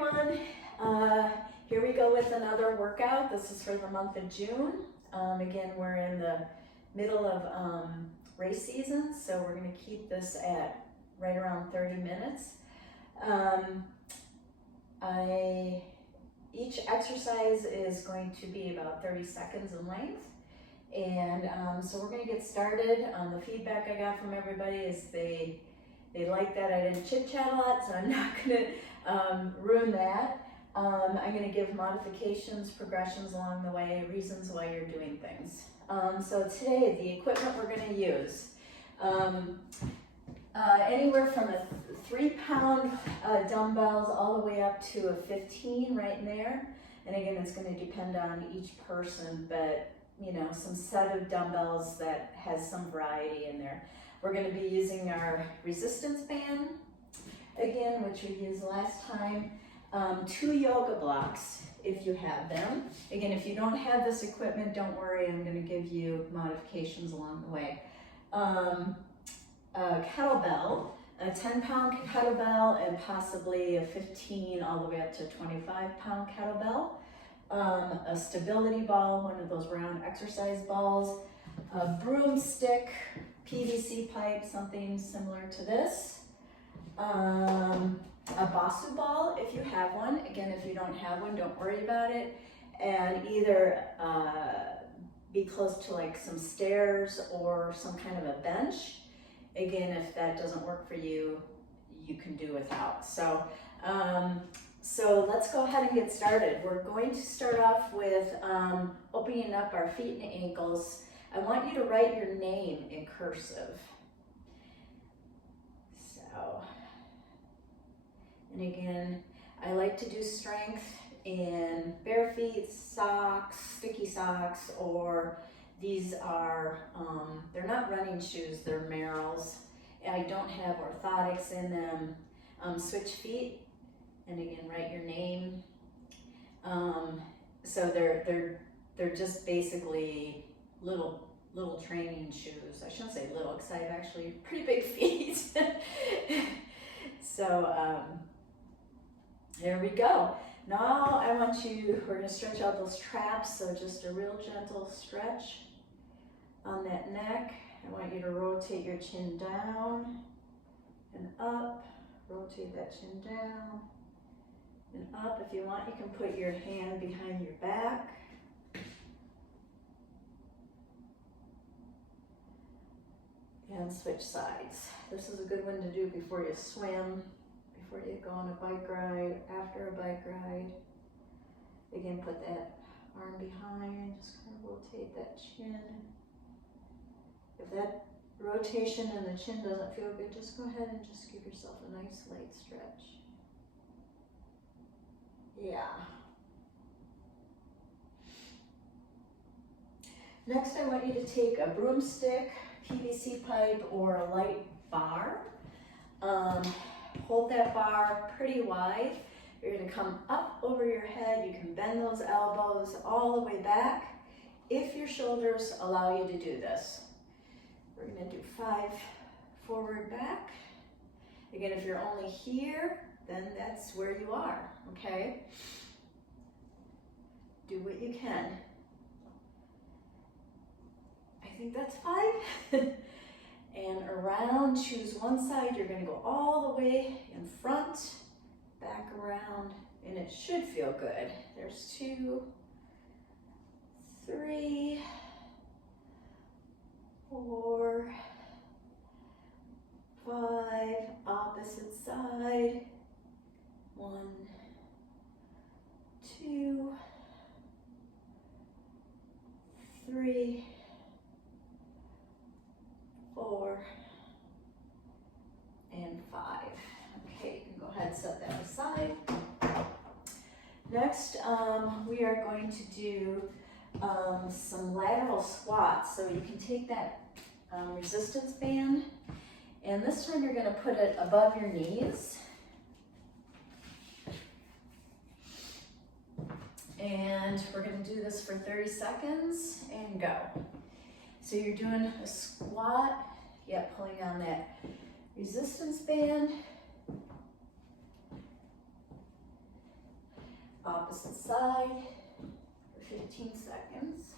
everyone. Here we go with another workout. This is for the month of June. Again, we're in the middle of race season, so we're going to keep this at right around 30 minutes. Each exercise is going to be about 30 seconds in length. And so we're going to get started. The feedback I got from everybody is they like that I didn't chit chat a lot, so I'm not going to ruin that. I'm going to give modifications, progressions along the way, reasons why you're doing things. So today, the equipment we're going to use, anywhere from a 3-pound dumbbells all the way up to a 15 right in there. And again, it's going to depend on each person, but you know, some set of dumbbells that has some variety in there. We're going to be using our resistance band, again, which we used last time. 2 yoga blocks, if you have them. Again, if you don't have this equipment, don't worry, I'm going to give you modifications along the way. A kettlebell, a 10-pound kettlebell, and possibly a 15 all the way up to 25-pound kettlebell. A stability ball, one of those round exercise balls, a broomstick, PVC pipe, something similar to this, a Basu ball if you have one. Again, if you don't have one, don't worry about it. And either be close to like some stairs or some kind of a bench. Again, if that doesn't work for you, you can do without. So let's go ahead and get started. We're going to start off with opening up our feet and ankles. I want you to write your name in cursive. So, and again, I like to do strength in bare feet, socks, sticky socks, or these are, they're not running shoes, they're Merrells. I don't have orthotics in them. Switch feet. And again, write your name. So they're just basically little training shoes. I shouldn't say little, because I have actually pretty big feet. So there we go. Now we're gonna stretch out those traps. So just a real gentle stretch on that neck. I want you to rotate your chin down and up. Rotate that chin down and up. If you want, you can put your hand behind your back. And switch sides. This is a good one to do before you swim, before you go on a bike ride, after a bike ride. Again, put that arm behind, just kind of rotate that chin. If that rotation in the chin doesn't feel good, just go ahead and just give yourself a nice light stretch. Yeah. Next, I want you to take a broomstick, PVC pipe, or a light bar. Hold that bar pretty wide. You're going to come up over your head. You can bend those elbows all the way back if your shoulders allow you to do this. We're going to do 5 forward, back. Again, if you're only here, then that's where you are, okay? Do what you can. I think that's 5. And around, choose one side. You're going to go all the way in front, back around, and it should feel good. There's 2, 3, 4, 5, opposite side. 1, 2, 3, 4, and 5. Okay, you can go ahead and set that aside. Next, we are going to do some lateral squats. So you can take that resistance band, and this one you're going to put it above your knees. And we're going to do this for 30 seconds and go. So you're doing a squat, pulling on that resistance band. opposite side for 15 seconds.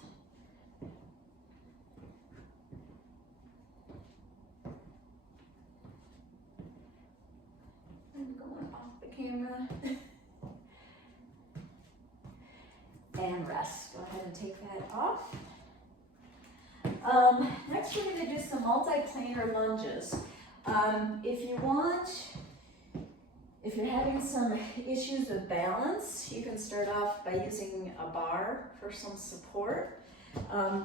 I'm going off the camera. And rest. Go ahead and take that off. Next we're going to do some multi-planar lunges. If you're having some issues with balance, you can start off by using a bar for some support.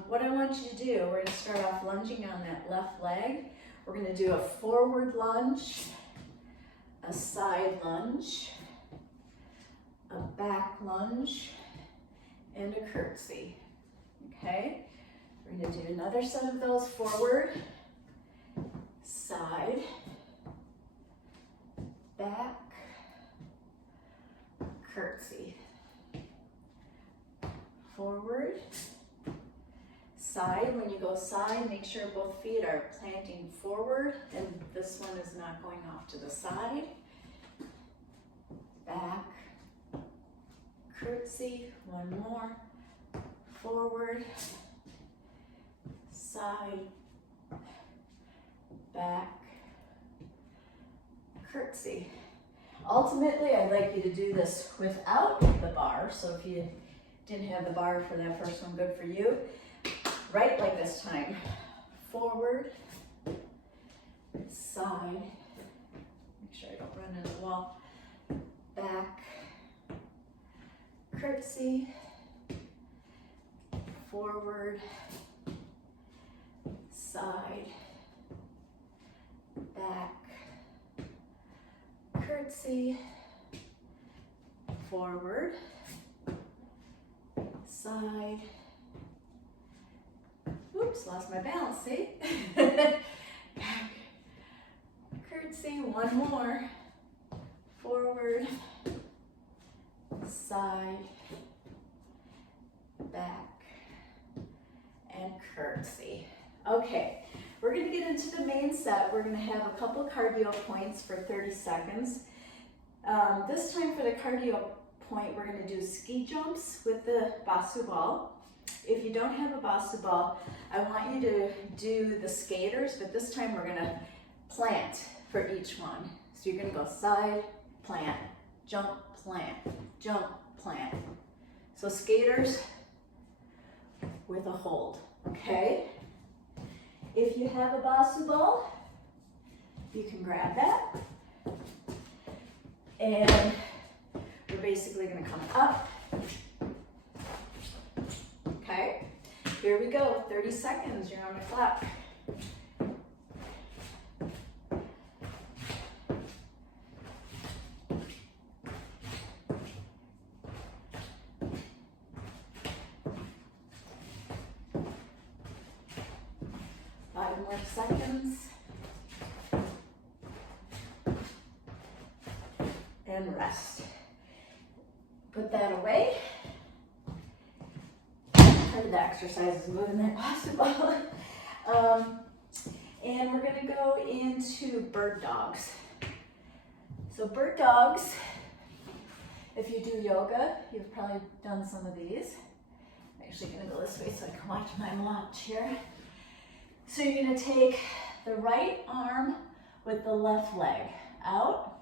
What I want you to do, we're going to start off lunging on that left leg. We're going to do a forward lunge, a side lunge, a back lunge, and a curtsy. Okay? We're going to do another set of those: forward, side, back, curtsy. Forward, side. When you go side, make sure both feet are planting forward and this one is not going off to the side. Back, curtsy. One more. Forward, side, back, curtsy. Ultimately, I'd like you to do this without the bar, so if you didn't have the bar for that first one, good for you. Right leg this time. Forward, side, make sure I don't run into the wall, back, curtsy, forward, side, back, curtsy, forward, side. Oops, lost my balance, see? Back, curtsy, one more. Forward, side, back, and curtsy. Okay, we're going to get into the main set. We're going to have a couple cardio points for 30 seconds. This time for the cardio point, we're going to do ski jumps with the Basu ball. If you don't have a Basu ball, I want you to do the skaters, but this time we're going to plant for each one. So you're going to go side, plant, jump, plant, jump, plant. So skaters with a hold, okay? If you have a Basu ball, you can grab that. And we're basically going to come up. Okay, here we go, 30 seconds, you're on the clock. Five more seconds. And rest. Put that away. Part of the exercise is moving that Basu ball. And we're going to go into bird dogs. So bird dogs, if you do yoga, you've probably done some of these. I'm actually going to go this way so I can watch my watch here. So you're going to take the right arm with the left leg out.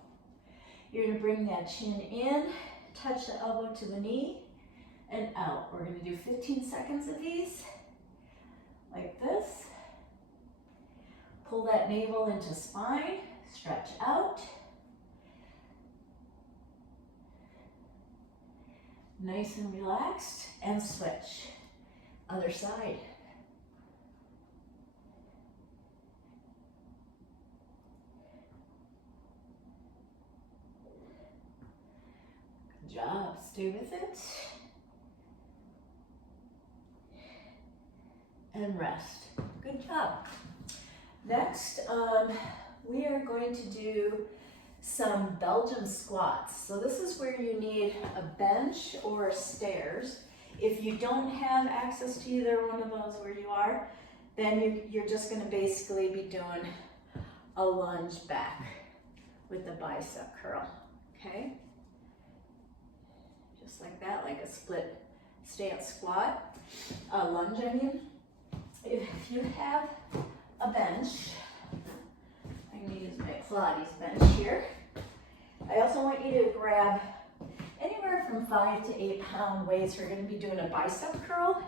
You're going to bring that chin in, touch the elbow to the knee, and out. We're going to do 15 seconds of these, like this. Pull that navel into spine, stretch out. Nice and relaxed, and switch. Other side. Good job, stay with it. And rest. Good job. Next, we are going to do some Belgian squats. So this is where you need a bench or stairs. If you don't have access to either one of those where you are, then you're just going to basically be doing a lunge back with the bicep curl, okay? just like that, like a split stance squat, lunge I mean. If you have a bench, I'm gonna use my Pilates bench here. I also want you to grab anywhere from 5 to 8 pound weights. We're gonna be doing a bicep curl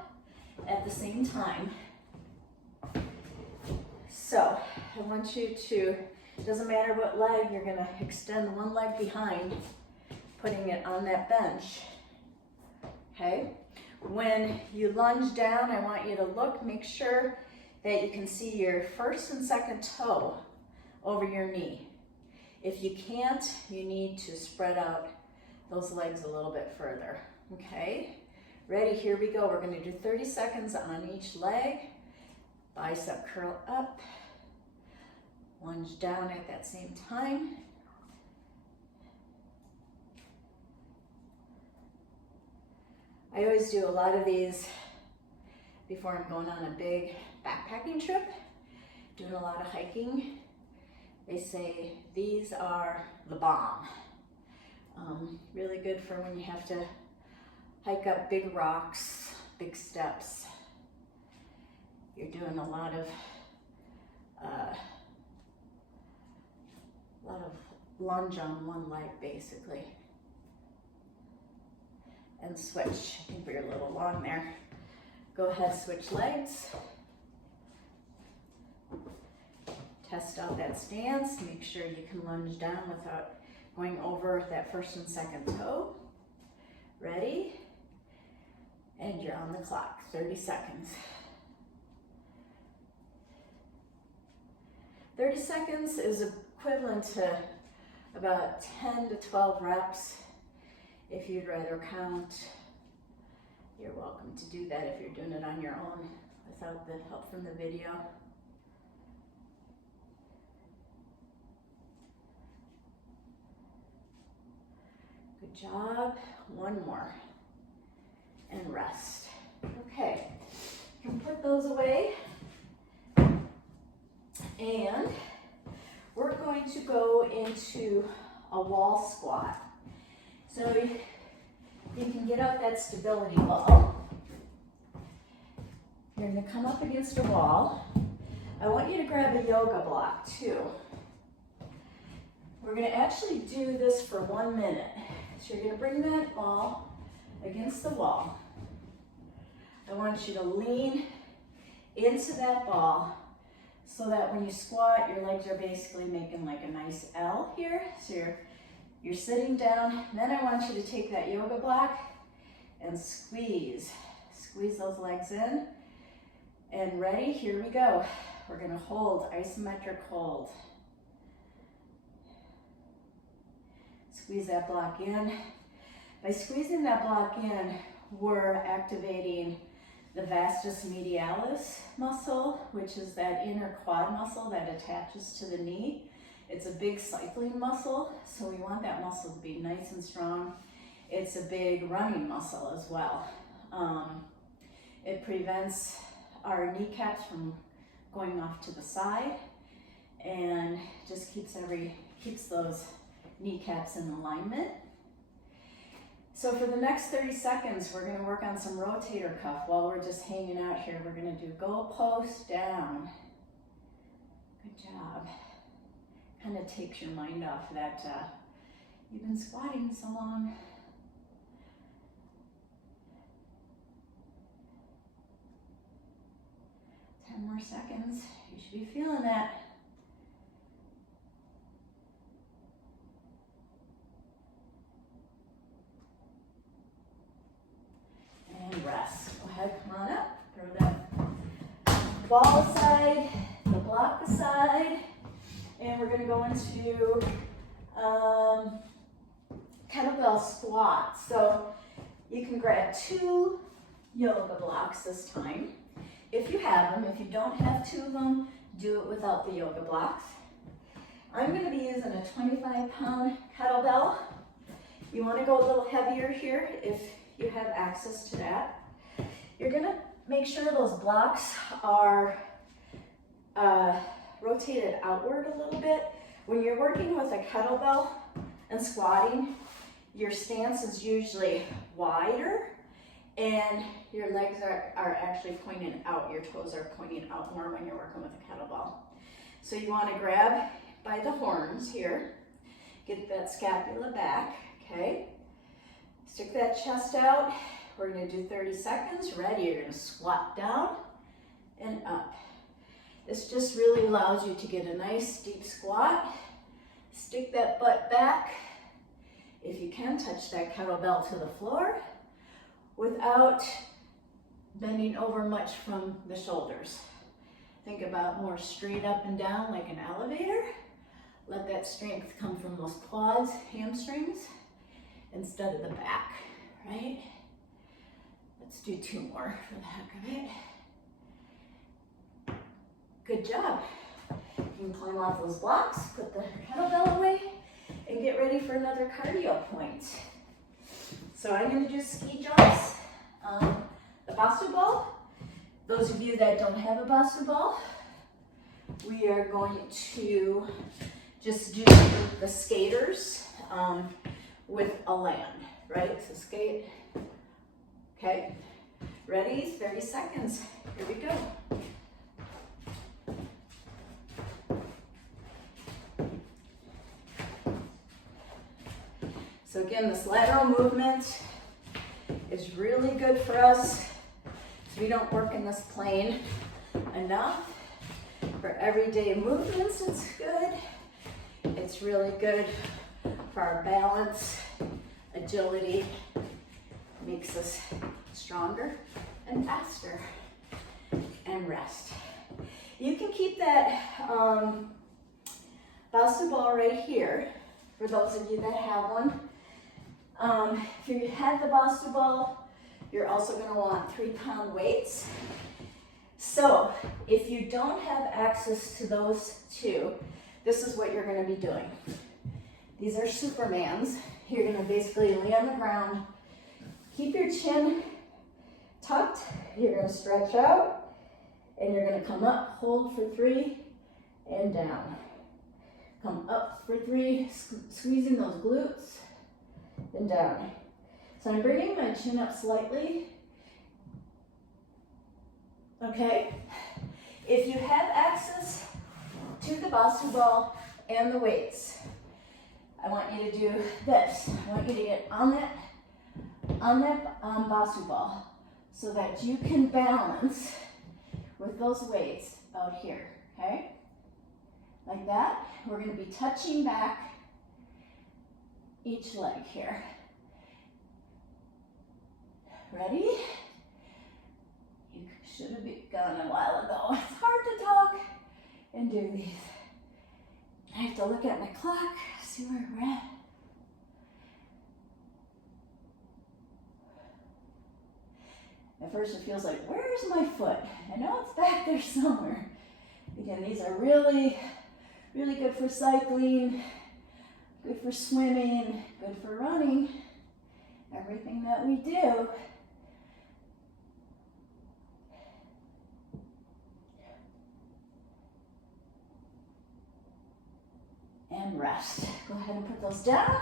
at the same time. So I want you to, doesn't matter what leg, you're gonna extend one leg behind, putting it on that bench, okay? When you lunge down, I want you to look, make sure that you can see your first and second toe over your knee. If you can't, you need to spread out those legs a little bit further, okay? Ready, here we go. We're gonna do 30 seconds on each leg. Bicep curl up, lunge down at that same time. I always do a lot of these before I'm going on a big backpacking trip, doing a lot of hiking. They say these are the bomb. Really good for when you have to hike up big rocks, big steps. You're doing a lot of lunge on one leg basically. And switch. I think we're a little long there. Go ahead, switch legs. Test out that stance. Make sure you can lunge down without going over that first and second toe. Ready? And you're on the clock. 30 seconds. 30 seconds is equivalent to about 10 to 12 reps. If you'd rather count, you're welcome to do that if you're doing it on your own without the help from the video. Good job. One more. And rest. Okay, you can put those away. And we're going to go into a wall squat. So you can get up that stability ball. You're going to come up against a wall. I want you to grab a yoga block too. We're going to actually do this for 1 minute. So you're going to bring that ball against the wall. I want you to lean into that ball so that when you squat, your legs are basically making like a nice L here. So you're sitting down. Then I want you to take that yoga block and squeeze those legs in. And ready, here we go. We're gonna hold, isometric hold. Squeeze that block in. By squeezing that block in, we're activating the vastus medialis muscle, which is that inner quad muscle that attaches to the knee. It's a big cycling muscle, so we want that muscle to be nice and strong. It's a big running muscle as well. It prevents our kneecaps from going off to the side and just keeps those kneecaps in alignment. So for the next 30 seconds, we're gonna work on some rotator cuff while we're just hanging out here. We're gonna do goalpost down. Good job. Kind of takes your mind off that you've been squatting so long. More seconds. You should be feeling that. And rest. Go ahead, come on up. Throw that ball aside, the block aside, and we're going to go into kettlebell squat. So you can grab 2 yoga blocks this time. If you have them, if you don't have 2 of them, do it without the yoga blocks. I'm going to be using a 25-pound kettlebell. You want to go a little heavier here if you have access to that. You're going to make sure those blocks are rotated outward a little bit. When you're working with a kettlebell and squatting, your stance is usually wider and your legs are actually pointing out. Your toes are pointing out more when you're working with a kettlebell. So you want to grab by the horns here, get that scapula back, okay? Stick that chest out. We're going to do 30 seconds. Ready? You're going to squat down and up. This just really allows you to get a nice deep squat. Stick that butt back. If you can, touch that kettlebell to the floor without bending over much from the shoulders. Think about more straight up and down like an elevator. Let that strength come from those quads, hamstrings, instead of the back, right? Let's do 2 more for the heck of it. Good job. You can climb off those blocks, put the kettlebell away, and get ready for another cardio point. So I'm going to do ski jumps, the Bosu ball. Those of you that don't have a Bosu ball, we are going to just do the skaters with a land, right? So skate. Okay, ready? 30 seconds. Here we go. So again, this lateral movement is really good for us. So we don't work in this plane enough. For everyday movements, it's good. It's really good for our balance, agility, makes us stronger and faster. And rest. You can keep that Bosu ball right here, for those of you that have one. If you have the Bosu ball, you're also going to want 3-pound weights. So if you don't have access to those 2, this is what you're going to be doing. These are Supermans. You're going to basically lay on the ground, keep your chin tucked, you're going to stretch out, and you're going to come up, hold for 3, and down. Come up for 3, squeezing those glutes, and down. So I'm bringing my chin up slightly. Okay, if you have access to the Bosu ball and the weights, I want you to do this. I want you to get on that Bosu ball so that you can balance with those weights out here, okay? Like that. We're going to be touching back each leg here. Ready? You should have begun a while ago. It's hard to talk and do these. I have to look at my clock, see where we're at. At first it feels like, where's my foot? I know it's back there somewhere. Again, these are really, really good for cycling, good for swimming, good for running, everything that we do. And rest. Go ahead and put those down.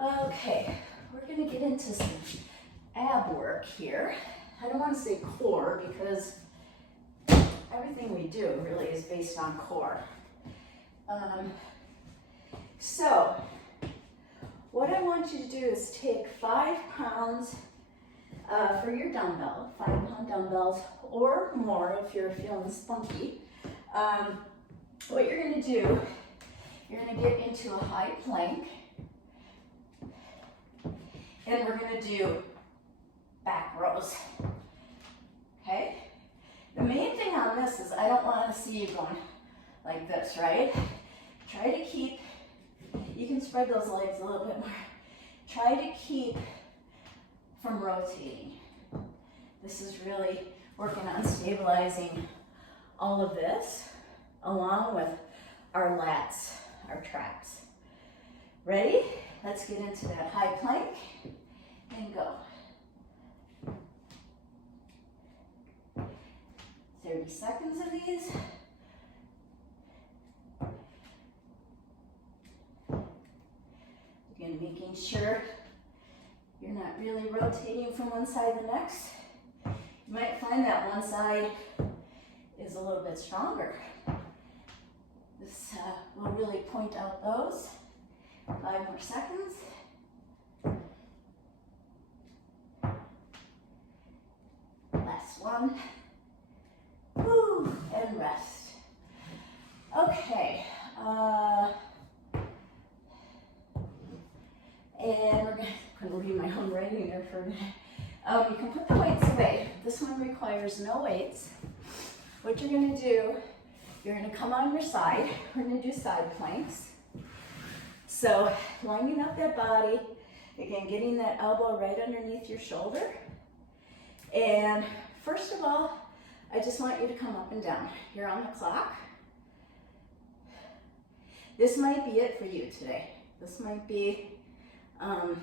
Okay, we're going to get into some ab work here. I don't want to say core because everything we do really is based on core. So what I want you to do is take 5 pounds for your dumbbell, 5-pound dumbbells or more if you're feeling spunky. What you're going to do, you're going to get into a high plank, and we're going to do back rows, okay? The main thing on this is I don't want to see you going like this, right? Try to keep, you can spread those legs a little bit more. Try to keep from rotating. This is really working on stabilizing all of this along with our lats, our traps. Ready? Let's get into that high plank and go. 30 seconds of these. Again, Again, making sure you're not really rotating from one side to the next. You might find that one side is a little bit stronger. This will really point out those. 5 more seconds. Last one. Woo, and rest. Okay. And we're going to read my own writing there for a minute. You can put the weights away. This one requires no weights. What you're going to do, you're going to come on your side. We're going to do side planks. So lining up that body, again, getting that elbow right underneath your shoulder. And first of all, I just want you to come up and down. You're on the clock. This might be it for you today. This might be, sorry,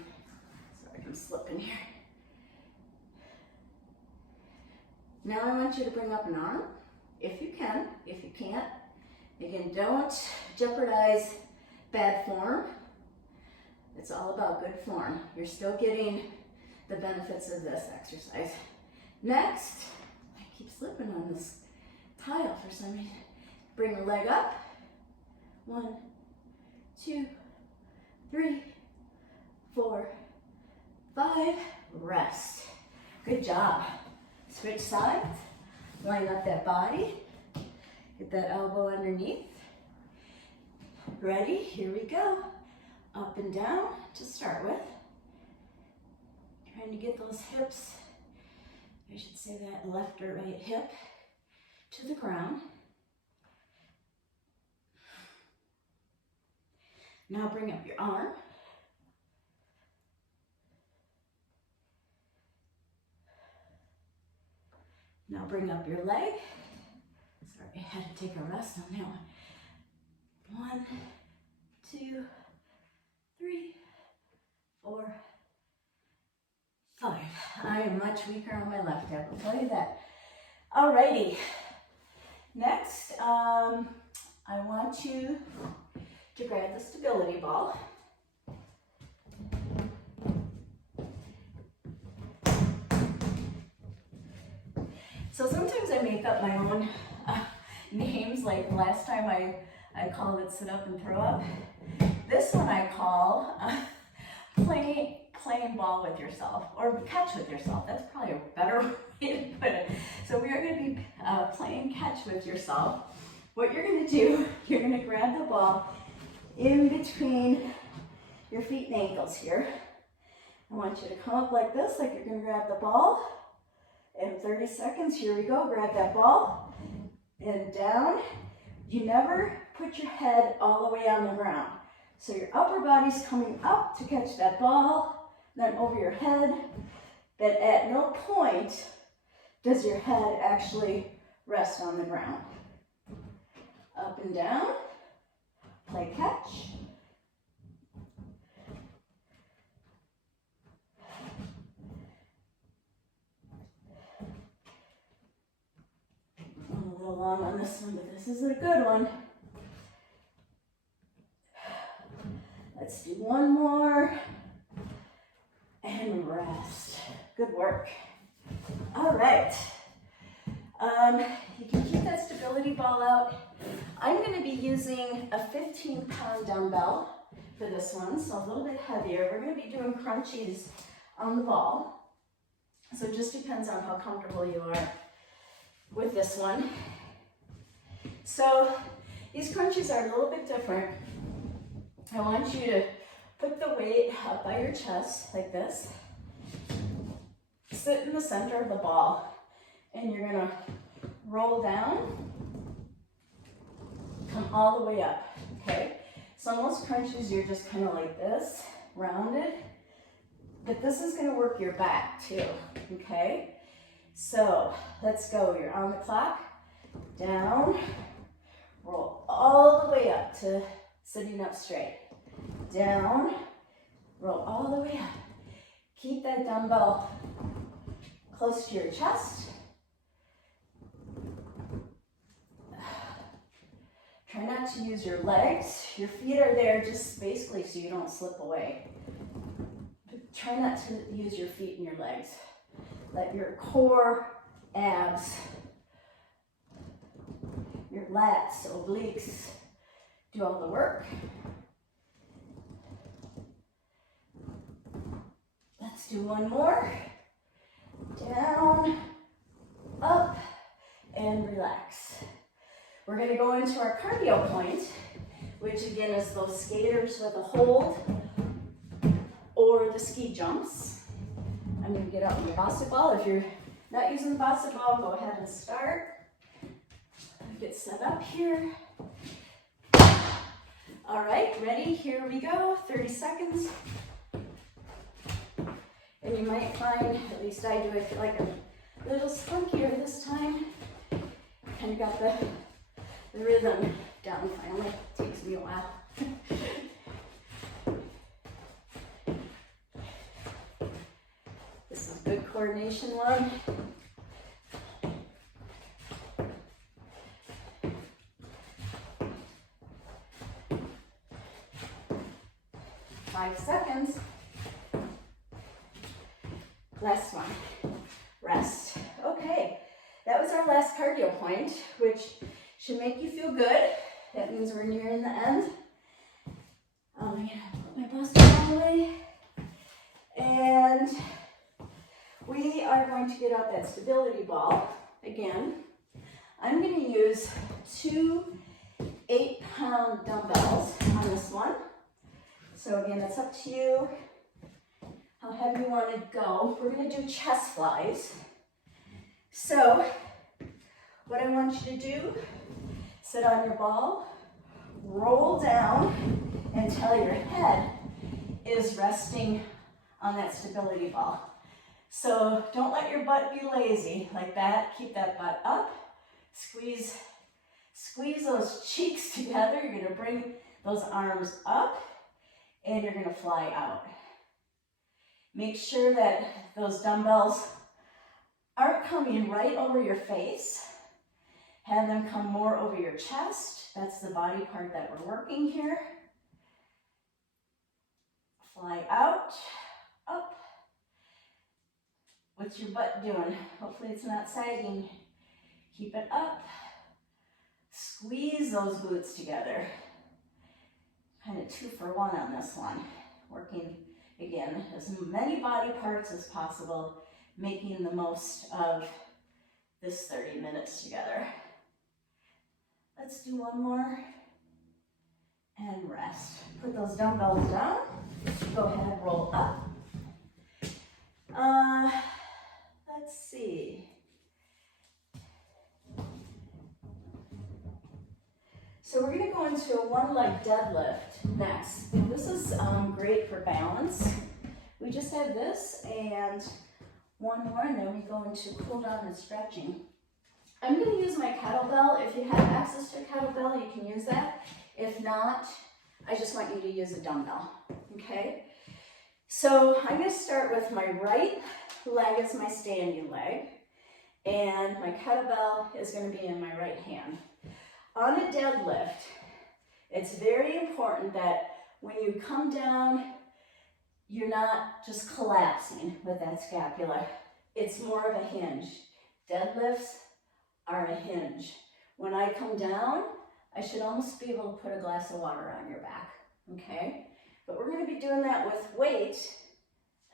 I'm slipping here. Now I want you to bring up an arm, if you can. If you can't, again, don't jeopardize bad form. It's all about good form. You're still getting the benefits of this exercise. Next, I keep slipping on this tile for some reason. Bring the leg up. 1, 2, 3, 4, 5. Rest. Good job. Switch sides. Line up that body. Get that elbow underneath. Ready? Here we go. Up and down to start with. Trying to get those hips, I should say that left or right hip, to the ground. Now bring up your arm. Now bring up your leg. Sorry, I had to take a rest on that one. 1, 2, 3, 4, 5. I am much weaker on my left hip, I'll tell you that. Alrighty. Next, I want you to grab the stability ball. So sometimes I make up my own names, like last time I called it sit up and throw up. This one I call playing ball with yourself, or catch with yourself. That's probably a better way to put it. So we are going to be playing catch with yourself. What you're going to do, you're going to grab the ball in between your feet and ankles here. I want you to come up like this, like you're going to grab the ball. In 30 seconds, here we go. Grab that ball and down. You never put your head all the way on the ground. So your upper body's coming up to catch that ball, then over your head. But at no point does your head actually rest on the ground. Up and down, play catch. I'm a little long on this one, but this is a good one. Let's do one more and rest. Good work. All right. You can keep that stability ball out. I'm going to be using a 15-pound dumbbell for this one, so a little bit heavier. We're going to be doing crunchies on the ball. So it just depends on how comfortable you are with this one. So these crunchies are a little bit different. I want you to put the weight up by your chest like this. Sit in the center of the ball, and you're going to roll down, come all the way up, okay? So most crunches, you're just kind of like this, rounded, but this is going to work your back too, okay? So let's go. You're on the clock, down, roll all the way up to sitting up straight, down, roll all the way up. Keep that dumbbell close to your chest. Try not to use your legs. Your feet are there just basically so you don't slip away. But try not to use your feet and your legs. Let your core, abs, your lats, obliques, do all the work. Let's do one more. Down, up, and relax. We're going to go into our cardio point, which again is those skaters with a hold or the ski jumps. I'm going to get out the basketball. If you're not using the basketball, go ahead and start. Get set up here. All right, ready? Here we go. 30 seconds. And you might find, at least I do, I feel like I'm a little spunkier this time. Kind of got the rhythm down finally. Takes me a while. This is a good coordination one. Five seconds. Last one. Rest. Okay, that was our last cardio point, which should make you feel good. That means we're nearing the end. I'm gonna put my basketball away. And we are going to get out that stability ball again. I'm going to use 2 8-pound dumbbells on this one. So again, it's up to you how heavy you want to go. We're going to do chest flies. So what I want you to do, sit on your ball, roll down until your head is resting on that stability ball. So don't let your butt be lazy like that. Keep that butt up. Squeeze those cheeks together. You're going to bring those arms up and you're going to fly out. Make sure that those dumbbells aren't coming right over your face. Have them come more over your chest. That's the body part that we're working here. Fly out, up. What's your butt doing? Hopefully it's not sagging. Keep it up. Squeeze those glutes together. Kind of 2 for 1 on this one. Working, again, as many body parts as possible, making the most of this 30 minutes together. Let's do one more. And rest. Put those dumbbells down. Go ahead, roll up. Let's see. So we're going to go into a 1-leg deadlift next. This is great for balance. We just have this and one more, and then we go into cool down and stretching. I'm going to use my kettlebell. If you have access to a kettlebell, you can use that. If not, I just want you to use a dumbbell, okay? So I'm going to start with my right leg as my standing leg, and my kettlebell is going to be in my right hand. On a deadlift, it's very important that when you come down, you're not just collapsing with that scapula. It's more of a hinge. Deadlifts are a hinge. When I come down, I should almost be able to put a glass of water on your back, okay? But we're going to be doing that with weight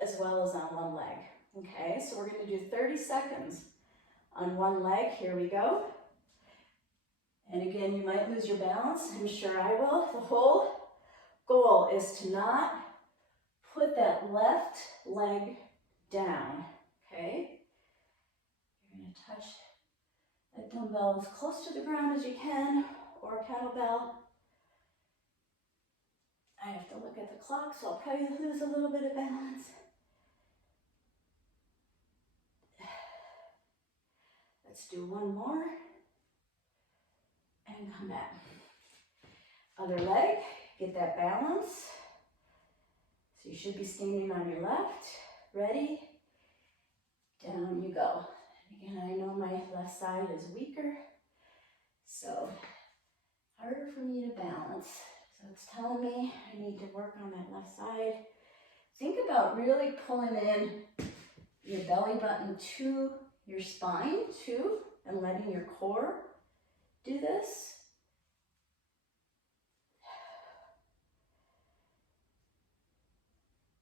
as well as on one leg, okay? So we're going to do 30 seconds on one leg. Here we go. And again, you might lose your balance. I'm sure I will. The whole goal is to not put that left leg down, okay? You're going to touch that dumbbell as close to the ground as you can, or a kettlebell. I have to look at the clock, so I'll probably lose a little bit of balance. Let's do one more. And come back. Other leg, get that balance. So you should be standing on your left. Ready? Down you go. Again, I know my left side is weaker. So harder for me to balance. So it's telling me I need to work on that left side. Think about really pulling in your belly button to your spine too, and letting your core do this.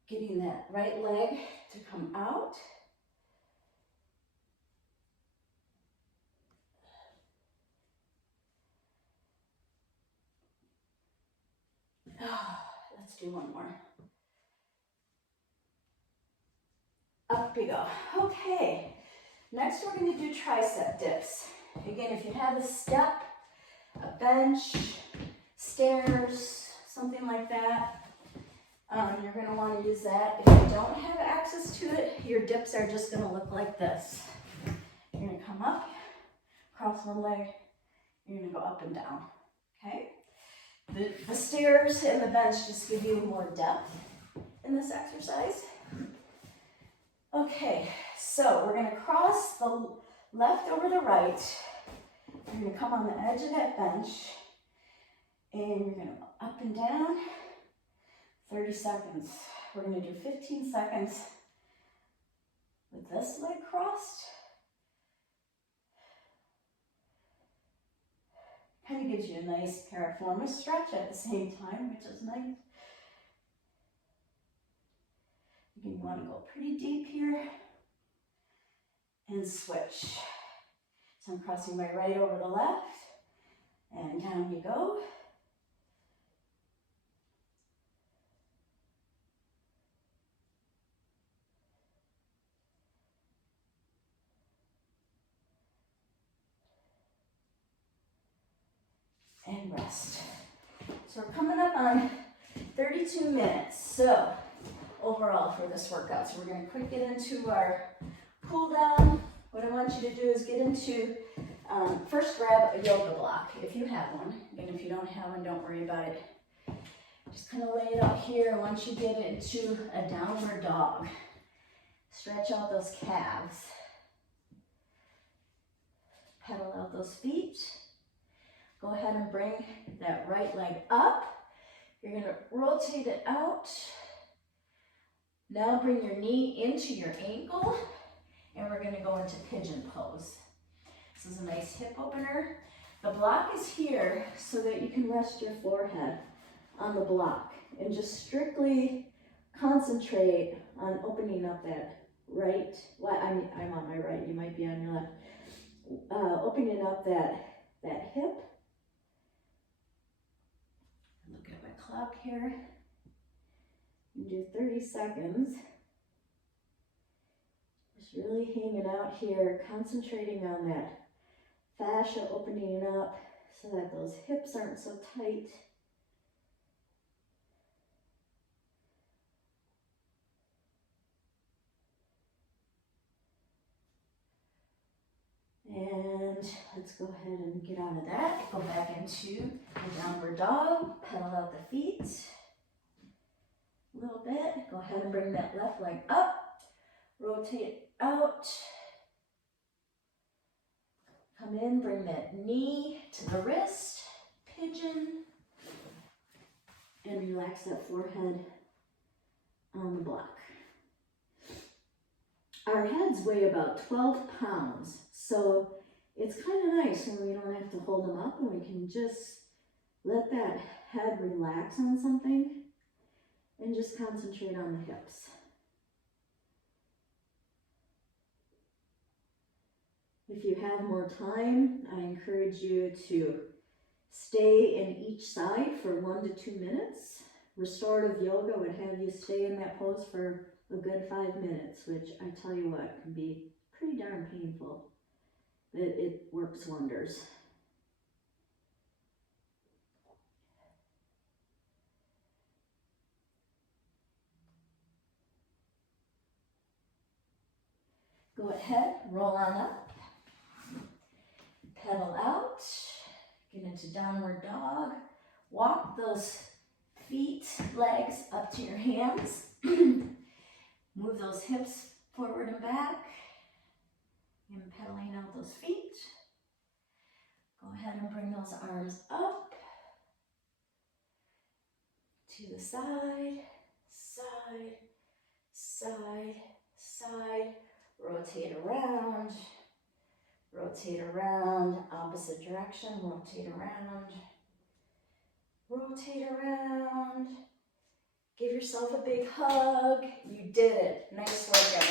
Getting that right leg to come out. Let's do one more. Up we go. Okay, next we're going to do tricep dips. Again, if you have a step, a bench, stairs, something like that, you're going to want to use that. If you don't have access to it, your dips are just going to look like this. You're going to come up, cross one leg, you're going to go up and down. Okay? The stairs and the bench just give you more depth in this exercise. Okay, so we're going to cross the left over the right. You're going to come on the edge of that bench, and you're going to go up and down. 30 seconds. We're going to do 15 seconds with this leg crossed. Kind of gives you a nice piriformis stretch at the same time, which is nice. You want to go pretty deep here and switch. So I'm crossing my right over the left, and down you go. And rest. So we're coming up on 32 minutes. So overall for this workout, so we're going to quick get into our cool down. What I want you to do is get into, first grab a yoga block if you have one, and if you don't have one, don't worry about it. Just kind of lay it out here. Once you get into a downward dog, stretch out those calves, pedal out those feet. Go ahead and bring that right leg up. You're going to rotate it out. Now bring your knee into your ankle, and we're going to go into pigeon pose. This is a nice hip opener. The block is here so that you can rest your forehead on the block and just strictly concentrate on opening up that right, well, I'm on my right, you might be on your left. Opening up that hip. Look at my clock here. You do 30 seconds. Just really hanging out here, concentrating on that fascia opening up so that those hips aren't so tight. And let's go ahead and get out of that. Go back into the downward dog. Pedal out the feet a little bit. Go ahead and bring that left leg up. Rotate out. Come in, bring that knee to the wrist. Pigeon. And relax that forehead on the block. Our heads weigh about 12 pounds, so it's kind of nice when we don't have to hold them up and we can just let that head relax on something and just concentrate on the hips. If you have more time, I encourage you to stay in each side for 1 to 2 minutes. Restorative yoga would have you stay in that pose for a good 5 minutes, which I tell you what, can be pretty darn painful, but it works wonders. Go ahead, roll on up, pedal out, get into downward dog, walk those feet, legs up to your hands. Move those hips forward and back, and pedaling out those feet. Go ahead and bring those arms up, to the side, side, side, side, rotate around, opposite direction, rotate around, give yourself a big hug. You did it. Nice work, everyone.